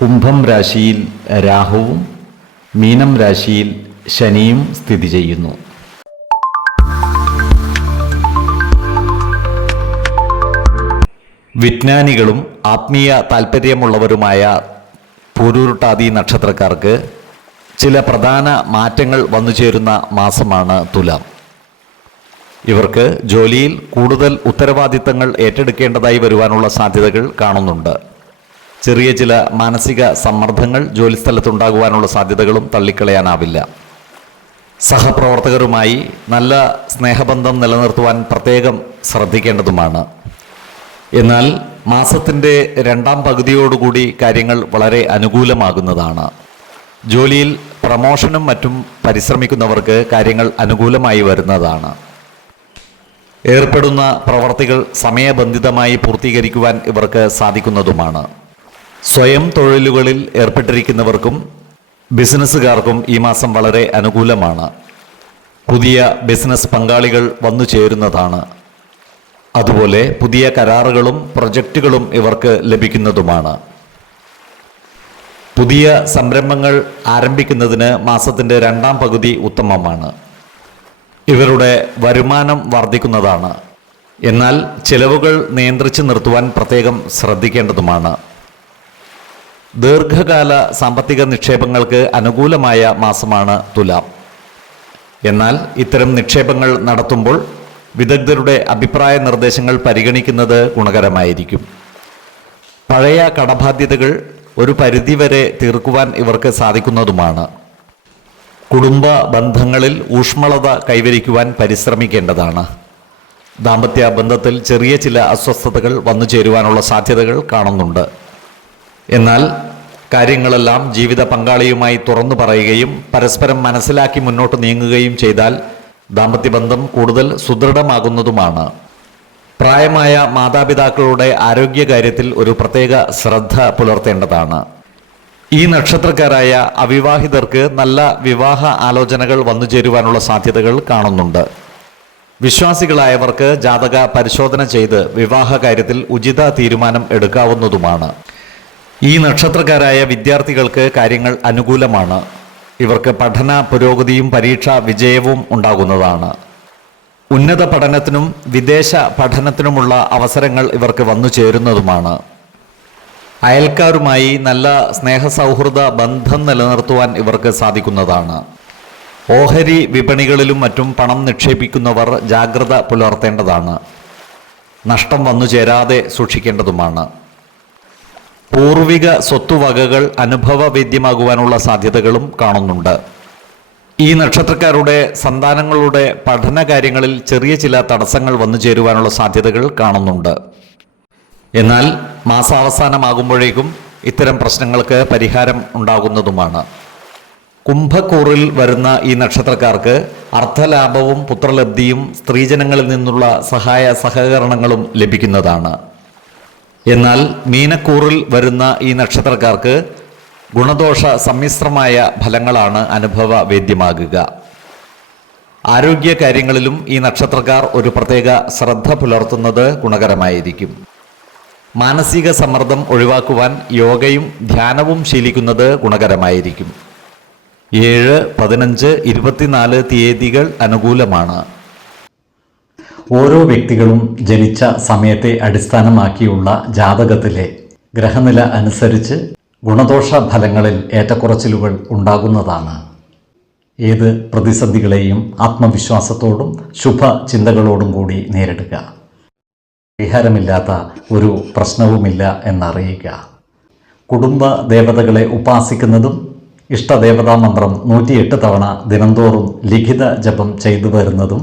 കുംഭം രാശിയിൽ രാഹുവും മീനം രാശിയിൽ ശനിയും സ്ഥിതി ചെയ്യുന്നു. വിജ്ഞാനികളും ആത്മീയ താല്പര്യമുള്ളവരുമായ പൂരൂരുട്ടാതി നക്ഷത്രക്കാർക്ക് ചില പ്രധാന മാറ്റങ്ങൾ വന്നു ചേരുന്ന മാസമാണ് തുലാം. ഇവർക്ക് ജോലിയിൽ കൂടുതൽ ഉത്തരവാദിത്തങ്ങൾ ഏറ്റെടുക്കേണ്ടതായി വരുവാനുള്ള സാധ്യതകൾ കാണുന്നുണ്ട്. ചെറിയ ചില മാനസിക സമ്മർദ്ദങ്ങൾ ജോലിസ്ഥലത്തുണ്ടാകുവാനുള്ള സാധ്യതകളും തള്ളിക്കളയാനാവില്ല. സഹപ്രവർത്തകരുമായി നല്ല സ്നേഹബന്ധം നിലനിർത്തുവാൻ പ്രത്യേകം ശ്രദ്ധിക്കേണ്ടതുമാണ്. എന്നാൽ മാസത്തിന്റെ രണ്ടാം പകുതിയോടുകൂടി കാര്യങ്ങൾ വളരെ അനുകൂലമാകുന്നതാണ്. ജോലിയിൽ പ്രമോഷനും മറ്റും പരിശ്രമിക്കുന്നവർക്ക് കാര്യങ്ങൾ അനുകൂലമായി വരുന്നതാണ്. ഏർപ്പെടുന്ന പ്രവർത്തികൾ സമയബന്ധിതമായി പൂർത്തീകരിക്കുവാൻ ഇവർക്ക് സാധിക്കുന്നതുമാണ്. സ്വയം തൊഴിലുകളിൽ ഏർപ്പെട്ടിരിക്കുന്നവർക്കും ബിസിനസ്സുകാർക്കും ഈ മാസം വളരെ അനുകൂലമാണ്. പുതിയ ബിസിനസ് പങ്കാളികൾ വന്നു ചേരുന്നതാണ്. അതുപോലെ പുതിയ കരാറുകളും പ്രൊജക്റ്റുകളും ഇവർക്ക് ലഭിക്കുന്നതുമാണ്. പുതിയ സംരംഭങ്ങൾ ആരംഭിക്കുന്നതിന് മാസത്തിന്റെ രണ്ടാം പകുതി ഉത്തമമാണ്. ഇവരുടെ വരുമാനം വർദ്ധിക്കുന്നതാണ്. എന്നാൽ ചിലവുകൾ നിയന്ത്രിച്ചു നിർത്തുവാൻ പ്രത്യേകം ശ്രദ്ധിക്കേണ്ടതുമാണ്. ദീർഘകാല സാമ്പത്തിക നിക്ഷേപങ്ങൾക്ക് അനുകൂലമായ മാസമാണ് തുലാം. എന്നാൽ ഇത്തരം നിക്ഷേപങ്ങൾ നടത്തുമ്പോൾ വിദഗ്ധരുടെ അഭിപ്രായ നിർദ്ദേശങ്ങൾ പരിഗണിക്കുന്നത് ഗുണകരമായിരിക്കും. പഴയ കടബാധ്യതകൾ ഒരു പരിധിവരെ തീർക്കുവാൻ ഇവർക്ക് സാധിക്കുന്നതുമാണ്. കുടുംബ ബന്ധങ്ങളിൽ ഊഷ്മളത കൈവരിക്കുവാൻ പരിശ്രമിക്കേണ്ടതാണ്. ദാമ്പത്യ ബന്ധത്തിൽ ചെറിയ ചില അസ്വസ്ഥതകൾ വന്നു ചേരുവാനുള്ള സാധ്യതകൾ കാണുന്നുണ്ട്. എന്നാൽ കാര്യങ്ങളെല്ലാം ജീവിത പങ്കാളിയുമായി തുറന്നു പറയുകയും പരസ്പരം മനസ്സിലാക്കി മുന്നോട്ട് നീങ്ങുകയും ചെയ്താൽ ദാമ്പത്യബന്ധം കൂടുതൽ സുദൃഢമാകുന്നതുമാണ്. പ്രായമായ മാതാപിതാക്കളുടെ ആരോഗ്യകാര്യത്തിൽ ഒരു പ്രത്യേക ശ്രദ്ധ പുലർത്തേണ്ടതാണ്. ഈ നക്ഷത്രക്കാരായ അവിവാഹിതർക്ക് നല്ല വിവാഹ ആലോചനകൾ വന്നു ചേരുവാനുള്ള സാധ്യതകൾ കാണുന്നുണ്ട്. വിശ്വാസികളായവർക്ക് ജാതക പരിശോധന ചെയ്ത് വിവാഹ കാര്യത്തിൽ ഉചിത തീരുമാനം എടുക്കാവുന്നതുമാണ്. ഈ നക്ഷത്രക്കാരായ വിദ്യാർത്ഥികൾക്ക് കാര്യങ്ങൾ അനുകൂലമാണ്. ഇവർക്ക് പഠന പുരോഗതിയും പരീക്ഷ വിജയവും ഉണ്ടാകുന്നതാണ്. ഉന്നത പഠനത്തിനും വിദേശ പഠനത്തിനുമുള്ള അവസരങ്ങൾ ഇവർക്ക് വന്നു ചേരുന്നതുമാണ്. അയൽക്കാരുമായി നല്ല സ്നേഹസൗഹൃദ ബന്ധം നിലനിർത്തുവാൻ ഇവർക്ക് സാധിക്കുന്നതാണ്. ഓഹരി വിപണികളിലും മറ്റും പണം നിക്ഷേപിക്കുന്നവർ ജാഗ്രത പുലർത്തേണ്ടതാണ്. നഷ്ടം വന്നു ചേരാതെ സൂക്ഷിക്കേണ്ടതുമാണ്. പൂർവിക സ്വത്തുവകകൾ അനുഭവവേദ്യമാകുവാനുള്ള സാധ്യതകളും കാണുന്നുണ്ട്. ഈ നക്ഷത്രക്കാരുടെ സന്താനങ്ങളുടെ പഠന കാര്യങ്ങളിൽ ചെറിയ ചില തടസ്സങ്ങൾ വന്നു ചേരുവാനുള്ള സാധ്യതകൾ കാണുന്നുണ്ട്. എന്നാൽ മാസാവസാനമാകുമ്പോഴേക്കും ഇത്തരം പ്രശ്നങ്ങൾക്ക് പരിഹാരം ഉണ്ടാകുന്നതുമാണ്. കുംഭക്കൂറിൽ വരുന്ന ഈ നക്ഷത്രക്കാർക്ക് അർത്ഥലാഭവും പുത്രലബ്ധിയും സ്ത്രീജനങ്ങളിൽ നിന്നുള്ള സഹായ സഹകരണങ്ങളും ലഭിക്കുന്നതാണ്. എന്നാൽ മീനക്കൂറിൽ വരുന്ന ഈ നക്ഷത്രക്കാർക്ക് ഗുണദോഷ സമ്മിശ്രമായ ഫലങ്ങളാണ് അനുഭവ വേദ്യമാകുക. ആരോഗ്യ കാര്യങ്ങളിലും ഈ നക്ഷത്രക്കാർ ഒരു പ്രത്യേക ശ്രദ്ധ പുലർത്തുന്നത് ഗുണകരമായിരിക്കും. മാനസിക സമ്മർദ്ദം ഒഴിവാക്കുവാൻ യോഗയും ധ്യാനവും ശീലിക്കുന്നത് ഗുണകരമായിരിക്കും. ഏഴ് പതിനഞ്ച് ഇരുപത്തിനാല് തീയതികൾ അനുകൂലമാണ്. ഓരോ വ്യക്തികളും ജനിച്ച സമയത്തെ അടിസ്ഥാനമാക്കിയുള്ള ജാതകത്തിലെ ഗ്രഹനില അനുസരിച്ച് ഗുണദോഷ ഫലങ്ങളിൽ ഏറ്റക്കുറച്ചിലുകൾ ഉണ്ടാകുന്നതാണ്. ഏത് പ്രതിസന്ധികളെയും ആത്മവിശ്വാസത്തോടും ശുഭ ചിന്തകളോടും കൂടി നേരിടുക. പരിഹാരമില്ലാത്ത ഒരു പ്രശ്നവുമില്ല എന്നറിയുക. കുടുംബ ദേവതകളെ ഉപാസിക്കുന്നതും ഇഷ്ടദേവതാ മന്ത്രം നൂറ്റിയെട്ട് തവണ ദിനംതോറും ലിഖിത ജപം ചെയ്തു വരുന്നതും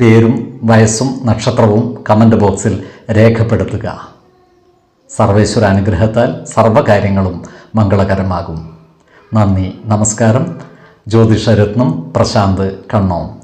പേരും വയസ്സും നക്ഷത്രവും കമന്റ് ബോക്സിൽ രേഖപ്പെടുത്തുക. സർവേശ്വര അനുഗ്രഹത്താൽ സർവകാര്യങ്ങളും മംഗളകരമാകും. നന്ദി നമസ്കാരം. ജ്യോതിഷരത്നം പ്രശാന്ത് കണ്ണോം.